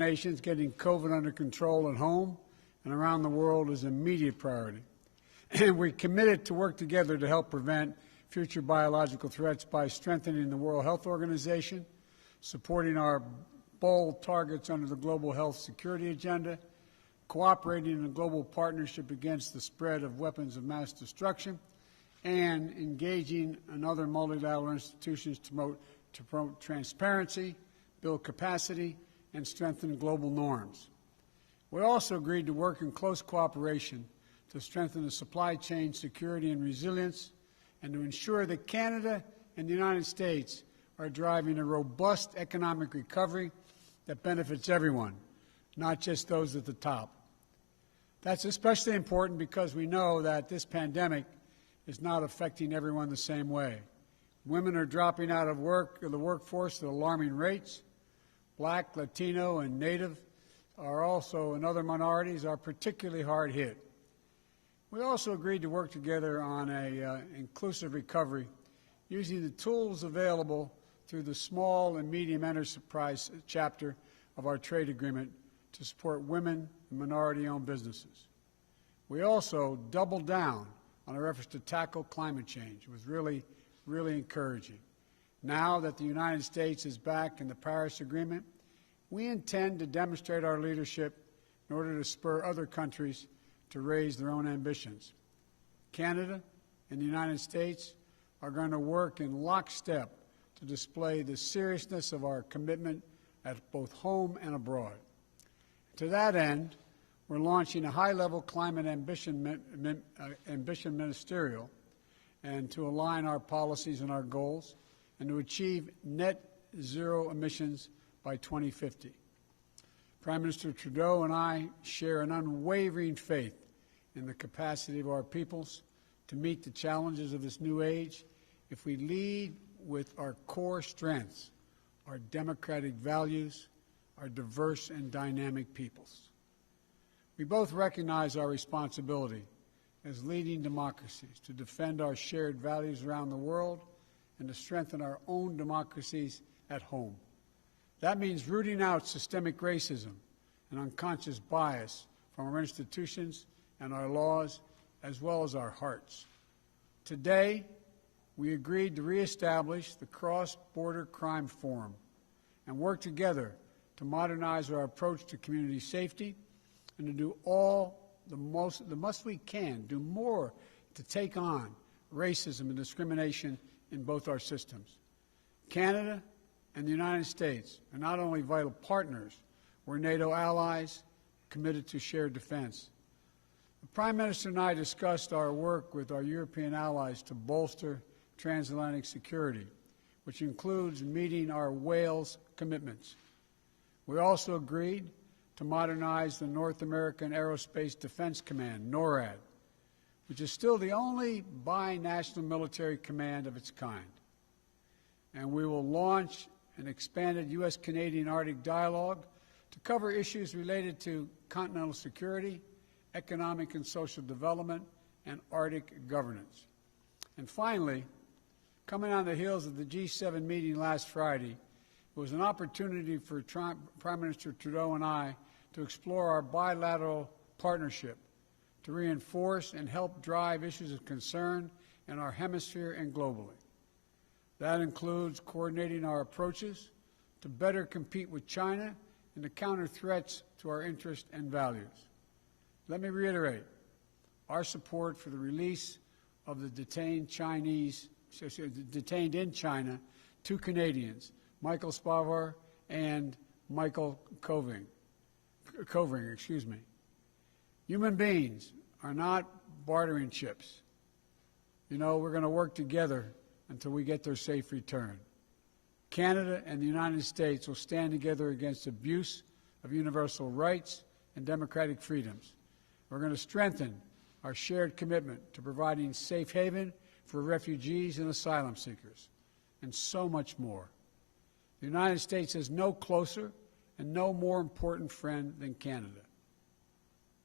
nations, getting COVID under control at home and around the world is an immediate priority. And we're committed to work together to help prevent future biological threats by strengthening the World Health Organization, supporting our bold targets under the Global Health Security Agenda, cooperating in a global partnership against the spread of weapons of mass destruction, and engaging in other multilateral institutions to promote transparency, build capacity, and strengthen global norms. We also agreed to work in close cooperation to strengthen the supply chain security and resilience, and to ensure that Canada and the United States are driving a robust economic recovery that benefits everyone, not just those at the top. That's especially important because we know that this pandemic is not affecting everyone the same way. Women are dropping out of the workforce at alarming rates. Black, Latino, and Native are also, and other minorities, are particularly hard hit. We also agreed to work together on an inclusive recovery using the tools available through the small and medium enterprise chapter of our trade agreement to support women and minority-owned businesses. We also doubled down on our efforts to tackle climate change. It was really, really encouraging. Now that the United States is back in the Paris Agreement, we intend to demonstrate our leadership in order to spur other countries to raise their own ambitions. Canada and the United States are going to work in lockstep to display the seriousness of our commitment at both home and abroad. To that end, we're launching a high-level climate ambition ministerial, and to align our policies and our goals, and to achieve net zero emissions by 2050. Prime Minister Trudeau and I share an unwavering faith in the capacity of our peoples to meet the challenges of this new age if we lead with our core strengths, our democratic values, our diverse and dynamic peoples. We both recognize our responsibility as leading democracies to defend our shared values around the world and to strengthen our own democracies at home. That means rooting out systemic racism and unconscious bias from our institutions and our laws, as well as our hearts. Today, we agreed to reestablish the Cross-Border Crime Forum and work together to modernize our approach to community safety and to do all the most we can, do more to take on racism and discrimination in both our systems. Canada and the United States are not only vital partners, we're NATO allies committed to shared defense. The Prime Minister and I discussed our work with our European allies to bolster transatlantic security, which includes meeting our Wales commitments. We also agreed to modernize the North American Aerospace Defense Command, NORAD, which is still the only binational military command of its kind. And we will launch an expanded U.S.-Canadian Arctic dialogue to cover issues related to continental security, economic and social development, and Arctic governance. And finally, coming on the heels of the G7 meeting last Friday, it was an opportunity for Prime Minister Trudeau and I to explore our bilateral partnership to reinforce and help drive issues of concern in our hemisphere and globally. That includes coordinating our approaches to better compete with China and to counter threats to our interests and values. Let me reiterate our support for the release of the detained in China, 2 Canadians, Michael Spavor and Michael Covering. Human beings are not bartering chips. You know, we're going to work together until we get their safe return. Canada and the United States will stand together against abuse of universal rights and democratic freedoms. We're going to strengthen our shared commitment to providing safe haven for refugees and asylum seekers, and so much more. The United States has no closer and no more important friend than Canada.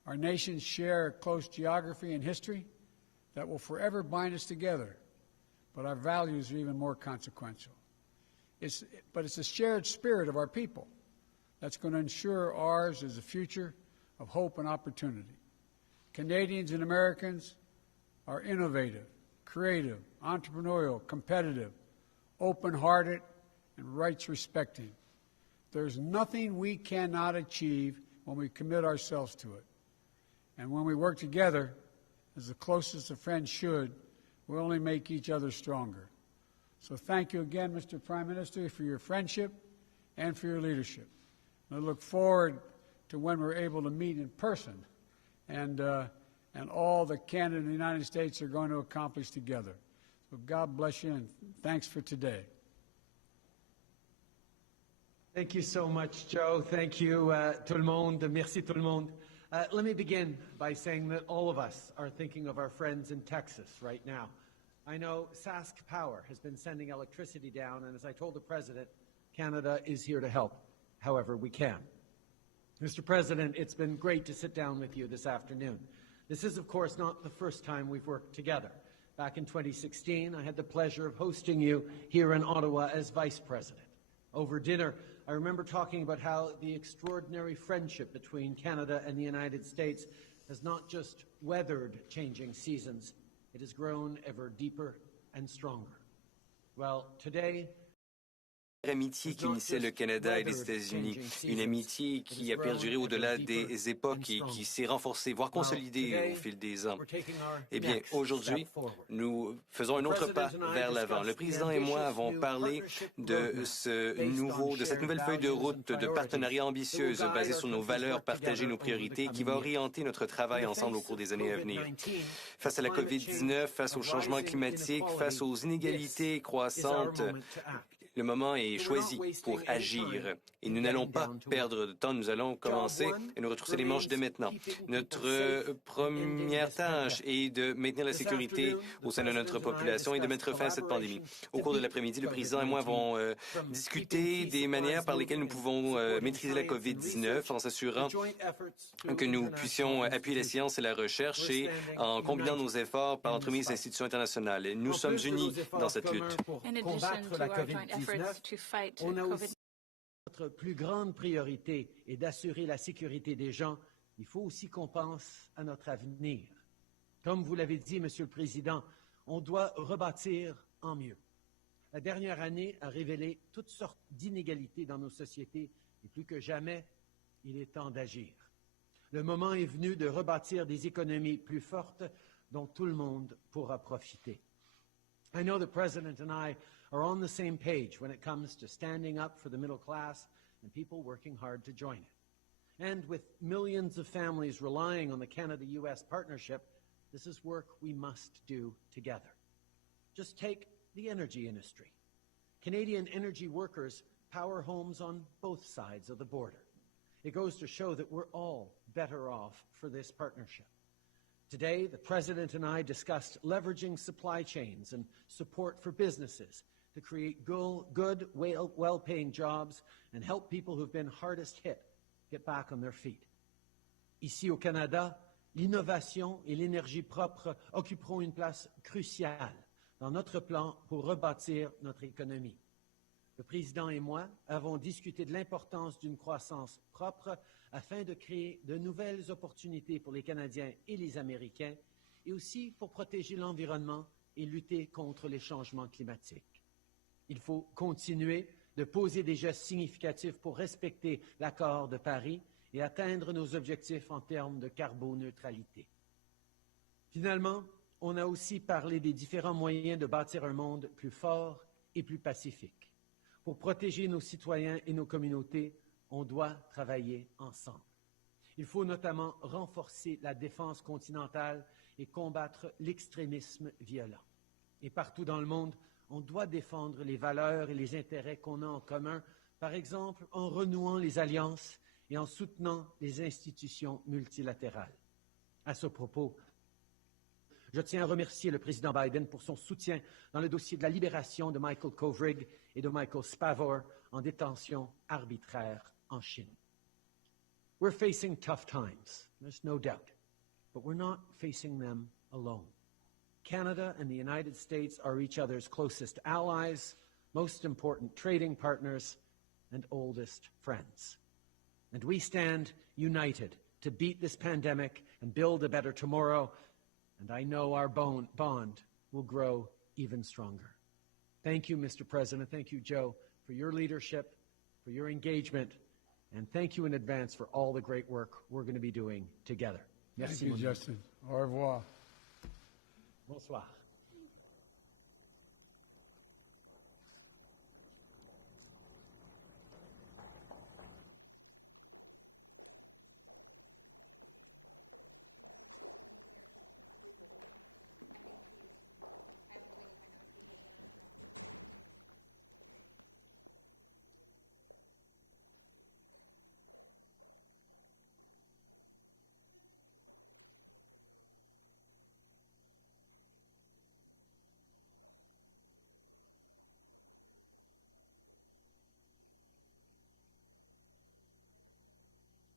Our nations share a close geography and history that will forever bind us together, but our values are even more consequential. But it's the shared spirit of our people that's going to ensure ours is a future of hope and opportunity. Canadians and Americans are innovative, creative, entrepreneurial, competitive, open-hearted, and rights-respecting. There's nothing we cannot achieve when we commit ourselves to it. And when we work together, as the closest of friends should, we'll only make each other stronger. So thank you again, Mr. Prime Minister, for your friendship and for your leadership. I look forward to when we're able to meet in person and all that Canada and the United States are going to accomplish together. So God bless you, and thanks for today. Thank you so much, Joe. Thank you, tout le monde. Merci, tout le monde. Let me begin by saying that all of us are thinking of our friends in Texas right now. I know Sask Power has been sending electricity down, and as I told the President, Canada is here to help however we can. Mr. President, it's been great to sit down with you this afternoon. This is, of course, not the first time we've worked together. Back in 2016, I had the pleasure of hosting you here in Ottawa as Vice President. Over dinner, I remember talking about how the extraordinary friendship between Canada and the United States has not just weathered changing seasons, it has grown ever deeper and stronger. Well, today, amitié qui unissait le Canada et les États-Unis, une amitié qui a perduré au-delà des époques et qui s'est renforcée, voire consolidée au fil des ans. Eh bien, aujourd'hui, nous faisons un autre pas vers l'avant. Le président et moi avons parlé de cette nouvelle feuille de route de partenariat ambitieuse basée sur nos valeurs partagées, nos priorités, qui va orienter notre travail ensemble au cours des années à venir. Face à la COVID-19, face au changement climatique, face aux inégalités croissantes, le moment est choisi pour agir et nous n'allons pas perdre de temps. Nous allons commencer et nous retrousser les manches dès maintenant. Notre première tâche est de maintenir la sécurité au sein de notre population et de mettre fin à cette pandémie. Au cours de l'après-midi, le président et moi avons discuté des manières par lesquelles nous pouvons maîtriser la COVID-19 en s'assurant que nous puissions appuyer la science et la recherche et en combinant nos efforts par l'entremise des institutions internationales. Nous sommes unis dans cette lutte. On a aussi notre plus grande priorité est d'assurer la sécurité des gens. Il faut aussi qu'on pense à notre avenir. Comme vous l'avez dit, Monsieur le Président, on doit rebâtir en mieux. La dernière année a révélé toutes sortes d'inégalités dans nos sociétés et plus que jamais, il est temps d'agir. Le moment est venu de rebâtir des économies plus fortes dont tout le monde pourra profiter. I know the President and I are on the same page when it comes to standing up for the middle class and people working hard to join it. And with millions of families relying on the Canada-US partnership, this is work we must do together. Just take the energy industry. Canadian energy workers power homes on both sides of the border. It goes to show that we're all better off for this partnership. Today, the President and I discussed leveraging supply chains and support for businesses to create good, well-paying jobs and help people who've been hardest hit get back on their feet. Ici au Canada, l'innovation et l'énergie propre occuperont une place cruciale dans notre plan pour rebâtir notre économie. Le Président et moi avons discuté de l'importance d'une croissance propre afin de créer de nouvelles opportunités pour les Canadiens et les Américains et aussi pour protéger l'environnement et lutter contre les changements climatiques. Il faut continuer de poser des gestes significatifs pour respecter l'accord de Paris et atteindre nos objectifs en termes de carboneutralité. Finalement, on a aussi parlé des différents moyens de bâtir un monde plus fort et plus pacifique. Pour protéger nos citoyens et nos communautés, on doit travailler ensemble. Il faut notamment renforcer la défense continentale et combattre l'extrémisme violent. Et partout dans le monde, on doit défendre les valeurs et les intérêts qu'on a en commun, par exemple en renouant les alliances et en soutenant les institutions multilatérales. À ce propos, je tiens à remercier le président Biden pour son soutien dans le dossier de la libération de Michael Kovrig et de Michael Spavor en détention arbitraire en Chine. We're facing tough times, there's no doubt, but we're not facing them alone. Canada and the United States are each other's closest allies, most important trading partners, and oldest friends. And we stand united to beat this pandemic and build a better tomorrow. And I know our bond will grow even stronger. Thank you, Mr. President. Thank you, Joe, for your leadership, for your engagement, and thank you in advance for all the great work we're going to be doing together. Thank you, Justin. Au revoir. Bonsoir.